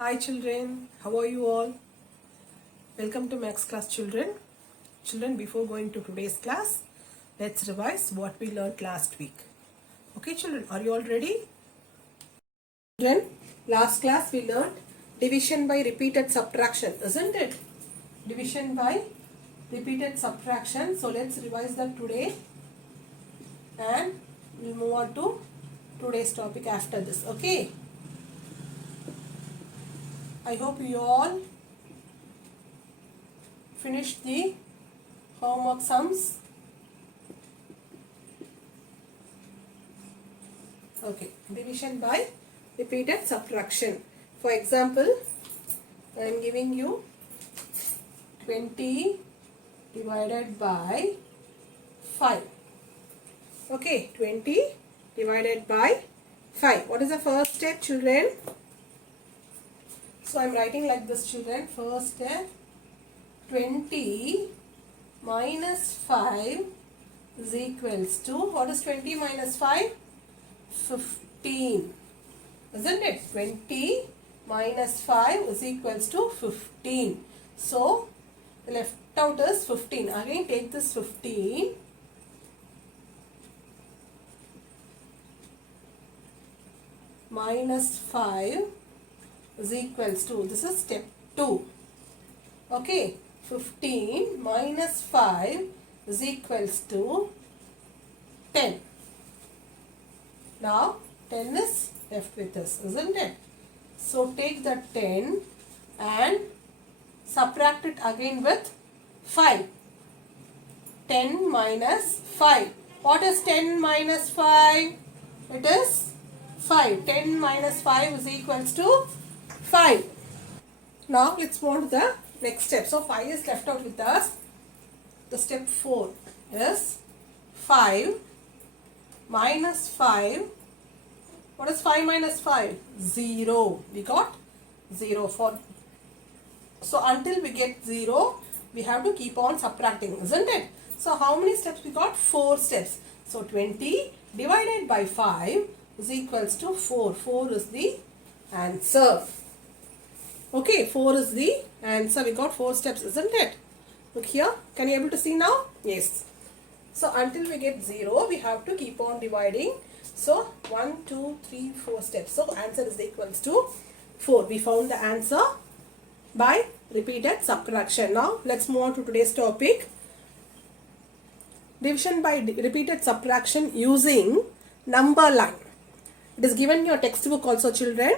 Hi children, how are you all? Welcome to Max Class children. Children, before going to today's class, let's revise what we learned last week. Okay children, are you all ready? Children, last class we learned division by repeated subtraction, isn't it? Division by repeated subtraction. So let's revise that today and we'll move on to today's topic after this. Okay? I hope you all finished the homework sums. Okay, division by repeated subtraction. For example, I am giving you 20 divided by 5. Okay, 20 divided by 5. What is the first step, children? So I am writing like this, children. First step, 20 minus 5 is equals to, what is 20 minus 5? 15. Isn't it? 20 minus 5 is equals to 15. So, the left out is 15. Again take this 15. Minus 5 is equals to, this is step 2. Okay, 15 minus 5 is equals to 10. Now 10 is left with us, isn't it? So take the 10 and subtract it again with 5. 10 minus 5. What is 10 minus 5? It is 5. 10 minus 5 is equals to 5. Now let's move on to the next step. So 5 is left out with us. The step 4 is 5 minus 5. What is 5 minus 5? 0. We got 0 for. So until we get 0, we have to keep on subtracting, isn't it? So how many steps we got? 4 steps. So 20 divided by 5 is equals to 4. 4 is the answer. Okay, 4 is the answer. We got 4 steps, isn't it? Look here. Can you able to see now? Yes. So until we get 0, we have to keep on dividing. So 1, 2, 3, 4 steps. So answer is equals to 4. We found the answer by repeated subtraction. Now let's move on to today's topic. Division by repeated subtraction using number line. It is given in your textbook also, children.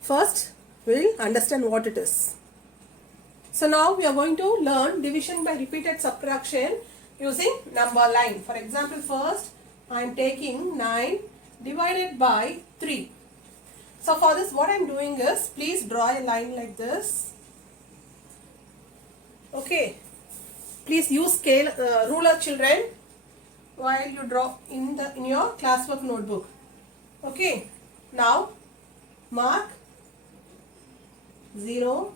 First, we'll understand what it is. So now we are going to learn division by repeated subtraction using number line. For example, first I am taking 9 divided by 3. So for this, what I am doing is, please draw a line like this. Okay. Please use scale ruler, children, while you draw in your classwork notebook. Okay. Now mark 0,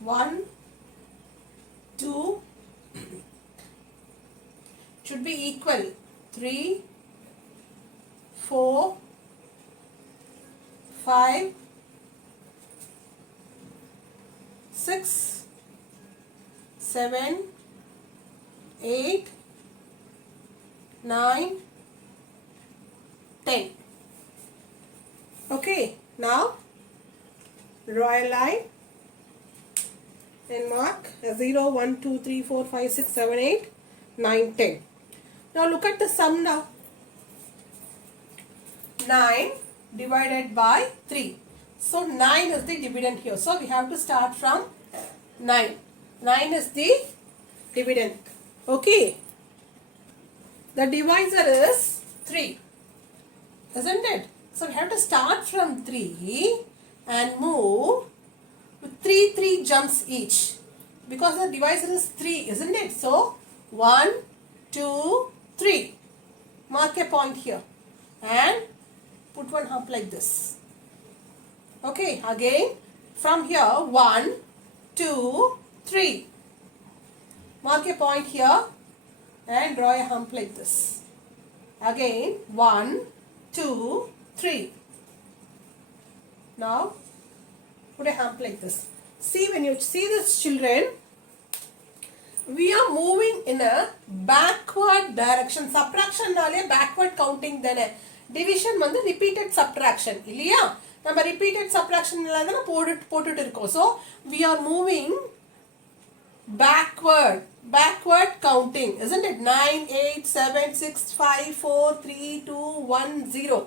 1, 2 should be equal. 3, 4, 5, 6, 7, 8, 9, 10. Okay. Now draw a line and mark 0, 1, 2, 3, 4, 5, 6, 7, 8, 9, 10. Now look at the sum now. 9 divided by 3. So 9 is the dividend here. So we have to start from 9. 9 is the dividend. Okay. The divisor is 3. Isn't it? So we have to start from 3 and move with 3 jumps each. Because the divisor is 3, isn't it? So 1, 2, 3. Mark a point here and put one hump like this. Okay, again from here 1, 2, 3. Mark a point here and draw a hump like this. Again 1, 2, 3. Now put a hump like this. See, when you see this, children, we are moving in a backward direction. Subtraction naale backward counting thane. Division வந்து repeated subtraction இல்லையா? நம்ம repeated subtraction இல்லாதனா போட்டுட்டு இருக்கோம். So we are moving backward counting, isn't it? 9 8 7 6 5 4 3 2 1 0,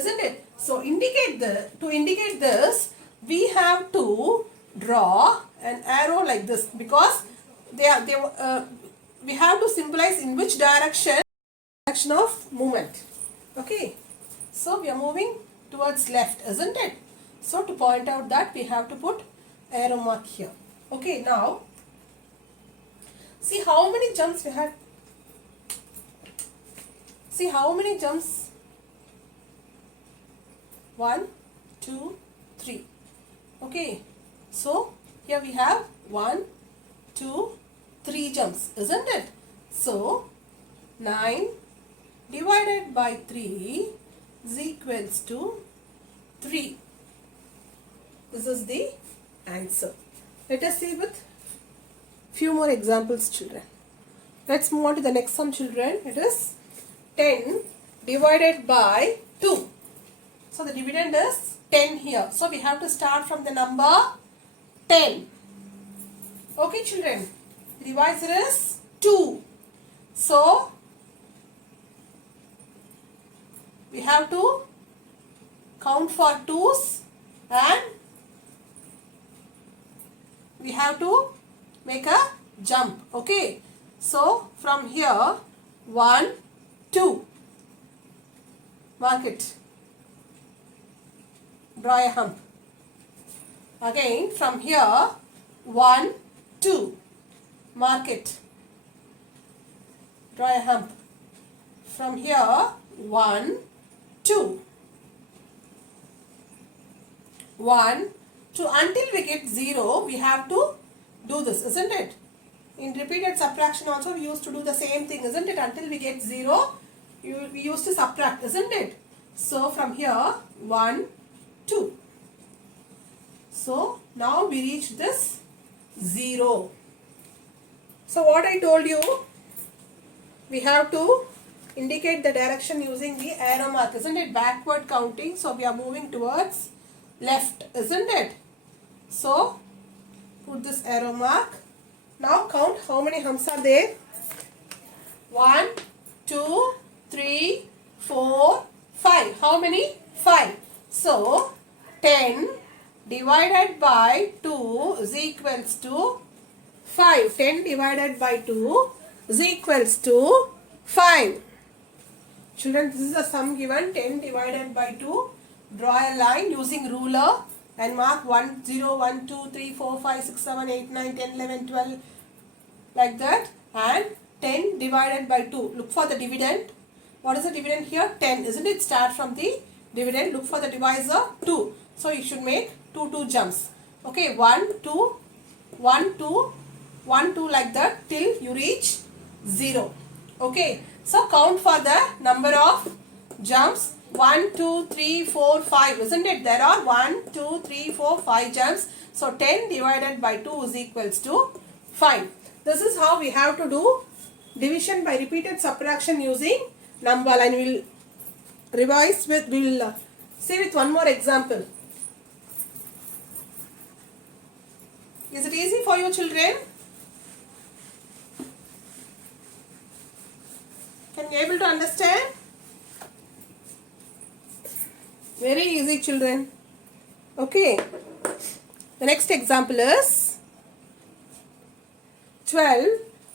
isn't it? So to indicate this, we have to draw an arrow like this, because we have to symbolize in which direction of movement. Okay, so we are moving towards left, isn't it? So to point out that, we have to put arrow mark here. Okay, now see how many jumps we had. See how many jumps? 1 2 3. Okay, so here we have 1 2 3 jumps, isn't it? So 9 divided by 3 is equals to 3. This is the answer. Let us see with few more examples, children. Let's move on to the next sum, children. It is 10 divided by 2. So the dividend is 10 here. So we have to start from the number 10. Okay, children. The divisor is 2. So we have to count for 2's and we have to make a jump. Okay, so from here 1 2, mark it, draw a hump. Again from here 1 2, mark it, draw a hump. From here 1 2, 1 2, until we get 0 we have to do this, isn't it? In repeated subtraction also we used to do the same thing, isn't it? Until we get 0 we used to subtract, isn't it? So from here 1 2. So now we reach this 0. So what I told you, we have to indicate the direction using the arrow mark, isn't it? Backward counting, so we are moving towards left, isn't it? So put this arrow mark. Now count how many humps are there. 1 2 3 4 5. How many? 5. So 10 divided by 2 is equals to 5. 10 divided by 2 is equals to 5. Children, this is the sum given. 10 divided by 2. Draw a line using ruler and mark 1 0 1 2 3 4 5 6 7 8 9 10 11 12, like that. And 10 divided by 2. Look for the dividend. What is the dividend here? 10, isn't it? Start from the dividend. Look for the divisor 2. So you should make 2 jumps. Okay, 1 2 1 2 1 2, like that till you reach 0. Okay, so count for the number of jumps. 1 2 3 4 5, isn't it? There are 1 2 3 4 5 jumps. So 10 divided by 2 is equals to 5. This is how we have to do division by repeated subtraction using number line. We will revise with, we will see with one more example. Is it easy for you, children? Can you able to understand? Very easy, children. Okay. The next example is 12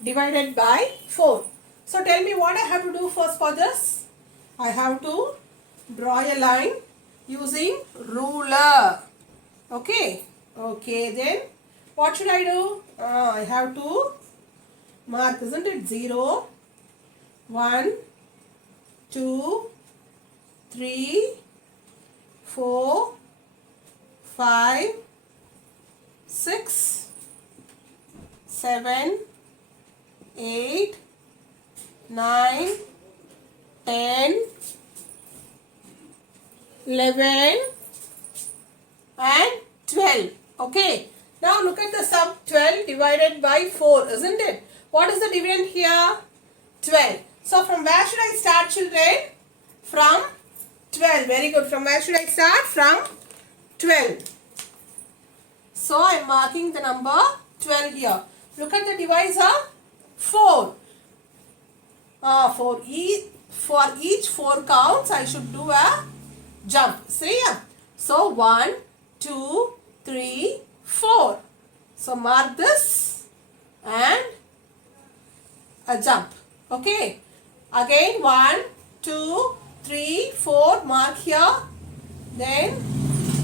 divided by 4. So tell me what I have to do first for this. I have to draw a line using ruler. Okay. Okay, then what should I do? I have to mark, isn't it? 0 1 2 3 4 5 6 7 8 9 10 11 and 12. Okay. Now look at the sum 12 divided by 4, isn't it? What is the dividend here? 12. So from where should I start, children? From 12. Very good. From where should I start? From 12. So I am marking the number 12 here. Look at the divisor. 4. For each 4 counts, I should do a jump. See ya. So 1, 2, 3, 4. So mark this and a jump. Okay. Again 1, 2, 3, 4. Mark here. Then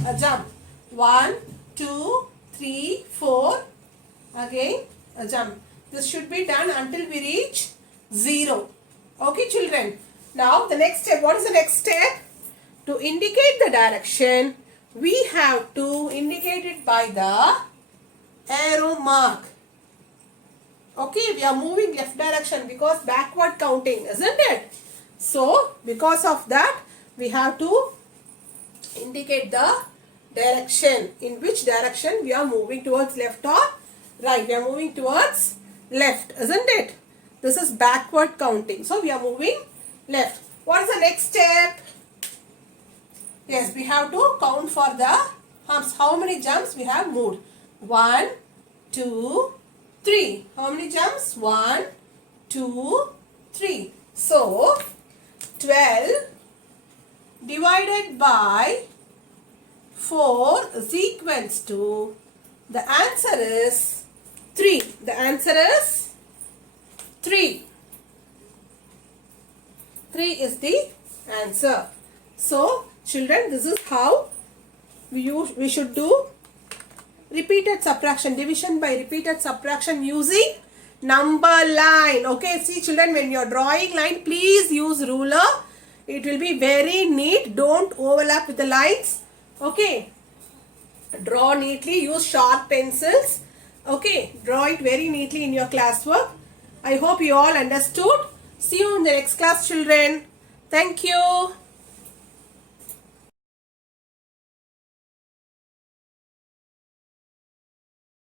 a jump. 1, 2, 3, 4. Again a jump. This should be done until we reach 0. Okay, children. Now the next step. What is the next step? To indicate the direction, we have to indicate it by the arrow mark. Okay, we are moving left direction because backward counting, isn't it? So, because of that, we have to indicate the direction. In which direction we are moving, towards left or right? We are moving towards left, isn't it? This is backward counting. So, we are moving left. What is the next step? Yes, we have to count for the humps. How many jumps we have moved? 1, 2, 3. How many jumps? 1, 2, 3. So, 12 divided by 4 is equals to, the answer is 3. The answer is 3. 3 is the answer. So, children, this is how we should do repeated subtraction, division by repeated subtraction using number line. Okay, see children, when you are drawing line, please use ruler. It will be very neat. Don't overlap with the lines. Okay, draw neatly. Use sharp pencils. Okay, draw it very neatly in your classwork. I hope you all understood. See you in the next class, children. Thank you.